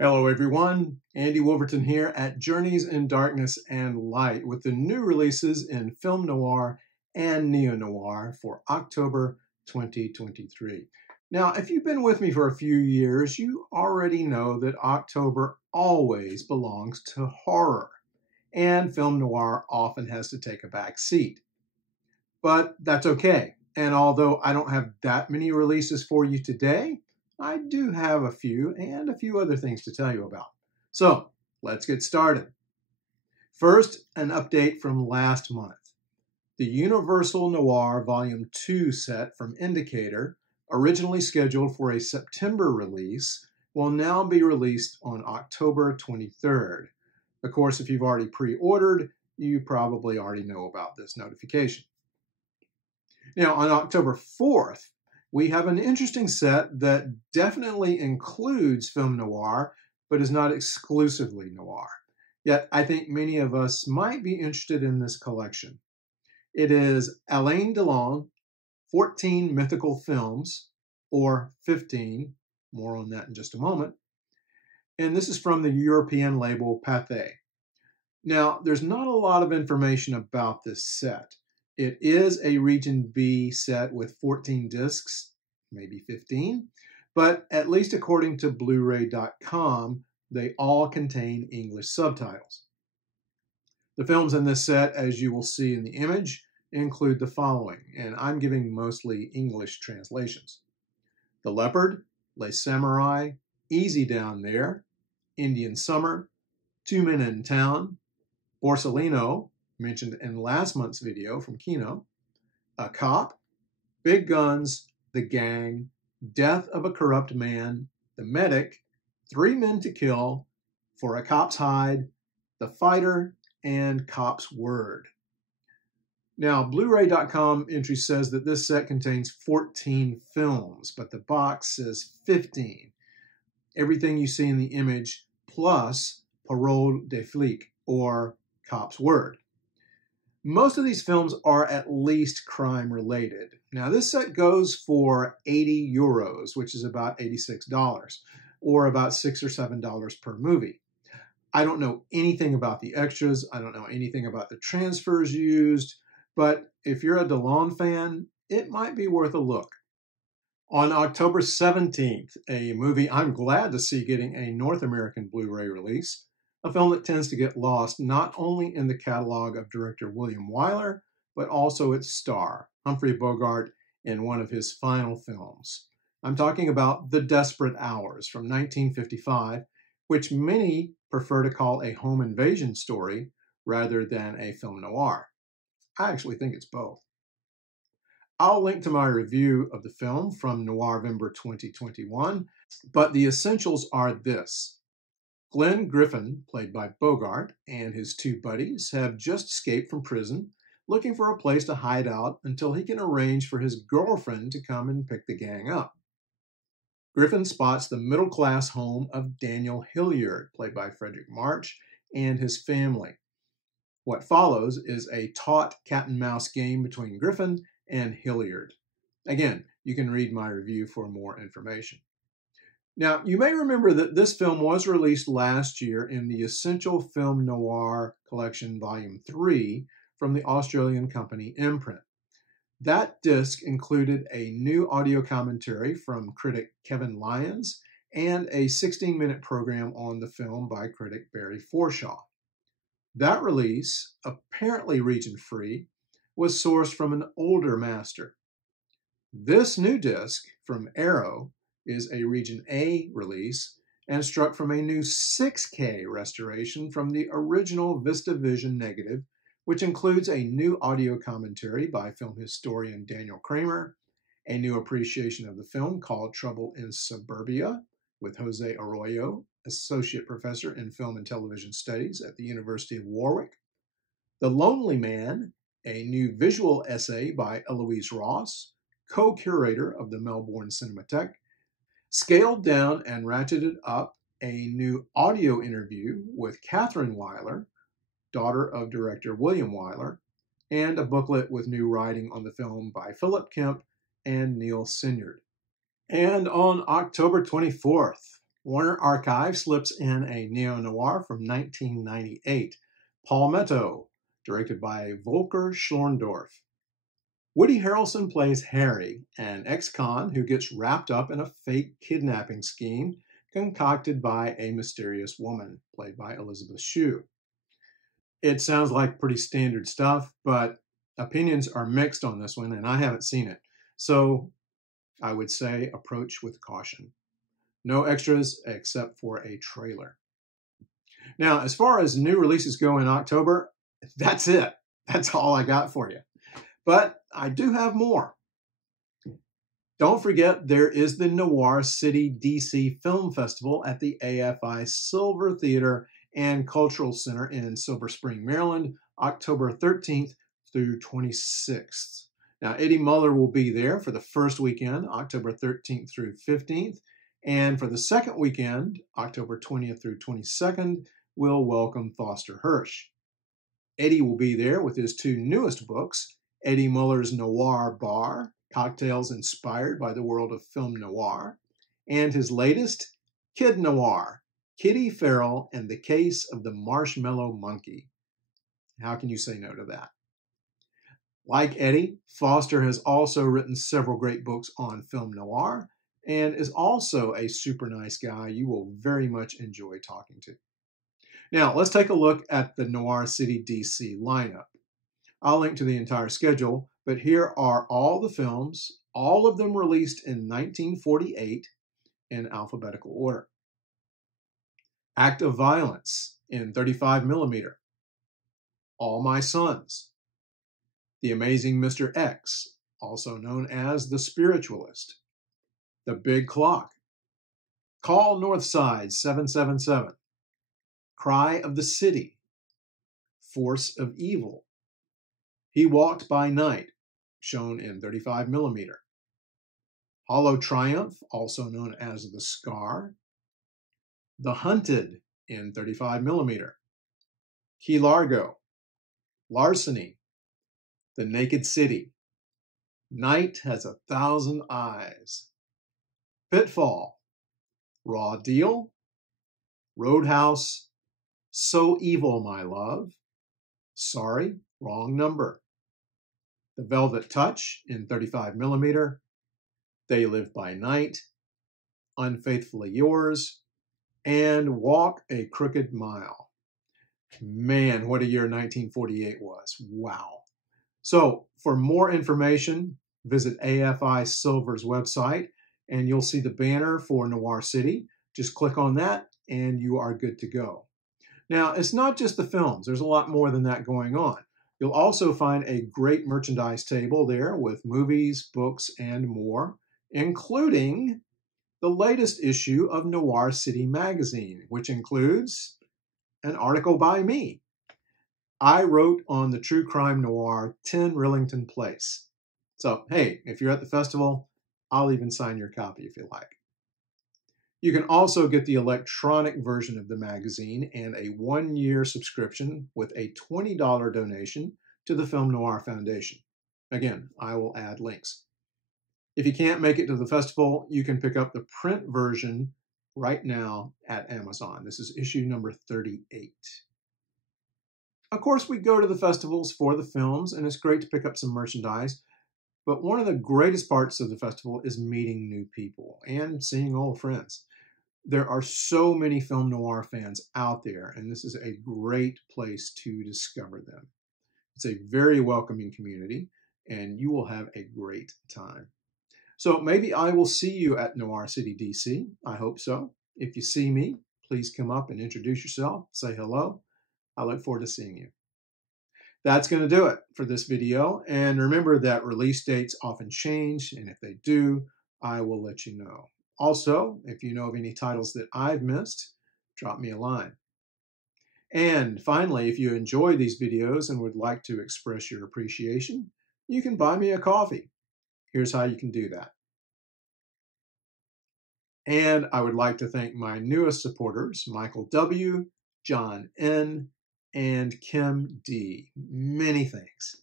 Hello everyone, Andy Wolverton here at Journeys in Darkness and Light with the new releases in film noir and neo-noir for October 2023. Now, if you've been with me for a few years, you already know that October always belongs to horror, and film noir often has to take a back seat. But that's okay, and although I don't have that many releases for you today, I do have a few and a few other things to tell you about. So let's get started. First, an update from last month. The Universal Noir Volume 2 set from Indicator, originally scheduled for a September release, will now be released on October 23rd. Of course, if you've already pre-ordered, you probably already know about this notification. Now, on October 4th, we have an interesting set that definitely includes film noir, but is not exclusively noir. Yet, I think many of us might be interested in this collection. It is Alain Delon, 14 Mythical Films, or 15, more on that in just a moment. And this is from the European label Pathé. Now, there's not a lot of information about this set. It is a Region B set with 14 discs, maybe 15, but at least according to Blu-ray.com, they all contain English subtitles. The films in this set, as you will see in the image, include the following, and I'm giving mostly English translations. The Leopard, Les Samurai, Easy Down There, Indian Summer, Two Men in Town, Borsellino, mentioned in last month's video from Kino, A Cop, Big Guns, The Gang, Death of a Corrupt Man, The Medic, Three Men to Kill, For a Cop's Hide, The Fighter, and Cop's Word. Now, Blu-ray.com entry says that this set contains 14 films, but the box says 15. Everything you see in the image plus Parole de Flic, or Cop's Word. Most of these films are at least crime related. Now this set goes for 80 euros, which is about $86, or about $6 or $7 per movie. I don't know anything about the extras. I don't know anything about the transfers used, but if you're a Delon fan, it might be worth a look. On October 17th, a movie I'm glad to see getting a North American Blu-ray release, a film that tends to get lost not only in the catalog of director William Wyler, but also its star, Humphrey Bogart, in one of his final films. I'm talking about The Desperate Hours from 1955, which many prefer to call a home invasion story rather than a film noir. I actually think it's both. I'll link to my review of the film from Noirvember 2021, but the essentials are this. Glenn Griffin, played by Bogart, and his two buddies have just escaped from prison, looking for a place to hide out until he can arrange for his girlfriend to come and pick the gang up. Griffin spots the middle-class home of Daniel Hilliard, played by Frederick March, and his family. What follows is a taut cat-and-mouse game between Griffin and Hilliard. Again, you can read my review for more information. Now, you may remember that this film was released last year in the Essential Film Noir Collection Volume 3 from the Australian company Imprint. That disc included a new audio commentary from critic Kevin Lyons and a 16-minute program on the film by critic Barry Forshaw. That release, apparently region-free, was sourced from an older master. This new disc from Arrow is a Region A release and struck from a new 6K restoration from the original VistaVision negative, which includes a new audio commentary by film historian Daniel Kramer, a new appreciation of the film called Trouble in Suburbia with Jose Arroyo, associate professor in film and television studies at the University of Warwick, The Lonely Man, a new visual essay by Eloise Ross, co-curator of the Melbourne Cinematheque, scaled down and ratcheted up a new audio interview with Catherine Wyler, daughter of director William Wyler, and a booklet with new writing on the film by Philip Kemp and Neil Sinyard. And on October 24th, Warner Archive slips in a neo-noir from 1998, Palmetto, directed by Volker Schlorndorff. Woody Harrelson plays Harry, an ex-con who gets wrapped up in a fake kidnapping scheme concocted by a mysterious woman, played by Elizabeth Shue. It sounds like pretty standard stuff, but opinions are mixed on this one, and I haven't seen it. So I would say approach with caution. No extras except for a trailer. Now, as far as new releases go in October, that's it. That's all I got for you. But I do have more. Don't forget, there is the Noir City DC Film Festival at the AFI Silver Theater and Cultural Center in Silver Spring, Maryland, October 13th through 26th. Now, Eddie Muller will be there for the first weekend, October 13th through 15th. And for the second weekend, October 20th through 22nd, we'll welcome Foster Hirsch. Eddie will be there with his two newest books, Eddie Muller's Noir Bar, Cocktails Inspired by the World of Film Noir, and his latest, Kid Noir, Kitty Farrell and the Case of the Marshmallow Monkey. How can you say no to that? Like Eddie, Foster has also written several great books on film noir and is also a super nice guy you will very much enjoy talking to. Now, let's take a look at the Noir City DC lineup. I'll link to the entire schedule, but here are all the films, all of them released in 1948 in alphabetical order. Act of Violence in 35mm. All My Sons. The Amazing Mr. X, also known as The Spiritualist. The Big Clock. Call Northside 777. Cry of the City. Force of Evil. He Walked by Night, shown in 35mm. Hollow Triumph, also known as The Scar. The Hunted in 35mm. Key Largo. Larceny. The Naked City. Night Has 1,000 Eyes. Pitfall. Raw Deal. Roadhouse. So Evil, My Love. Sorry, Wrong Number. The Velvet Touch in 35mm. They Live by Night. Unfaithfully Yours. And Walk a Crooked Mile. Man, what a year 1948 was. Wow. So for more information, visit AFI Silver's website and you'll see the banner for Noir City. Just click on that and you are good to go. Now, it's not just the films. There's a lot more than that going on. You'll also find a great merchandise table there with movies, books, and more, including the latest issue of Noir City Magazine, which includes an article by me. I wrote on the true crime noir 10 Rillington Place. So, hey, if you're at the festival, I'll even sign your copy if you like. You can also get the electronic version of the magazine and a 1-year subscription with a $20 donation to the Film Noir Foundation. Again, I will add links. If you can't make it to the festival, you can pick up the print version right now at Amazon. This is issue number 38. Of course, we go to the festivals for the films, and it's great to pick up some merchandise. But one of the greatest parts of the festival is meeting new people and seeing old friends. There are so many film noir fans out there, and this is a great place to discover them. It's a very welcoming community, and you will have a great time. So maybe I will see you at Noir City DC. I hope so. If you see me, please come up and introduce yourself, say hello. I look forward to seeing you. That's going to do it for this video. And remember that release dates often change, and if they do, I will let you know. Also, if you know of any titles that I've missed, drop me a line. And finally, if you enjoy these videos and would like to express your appreciation, you can buy me a coffee. Here's how you can do that. And I would like to thank my newest supporters, Michael W., John N., and Kim D. Many thanks.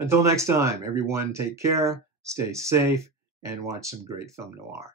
Until next time, everyone take care, stay safe, and watch some great film noir.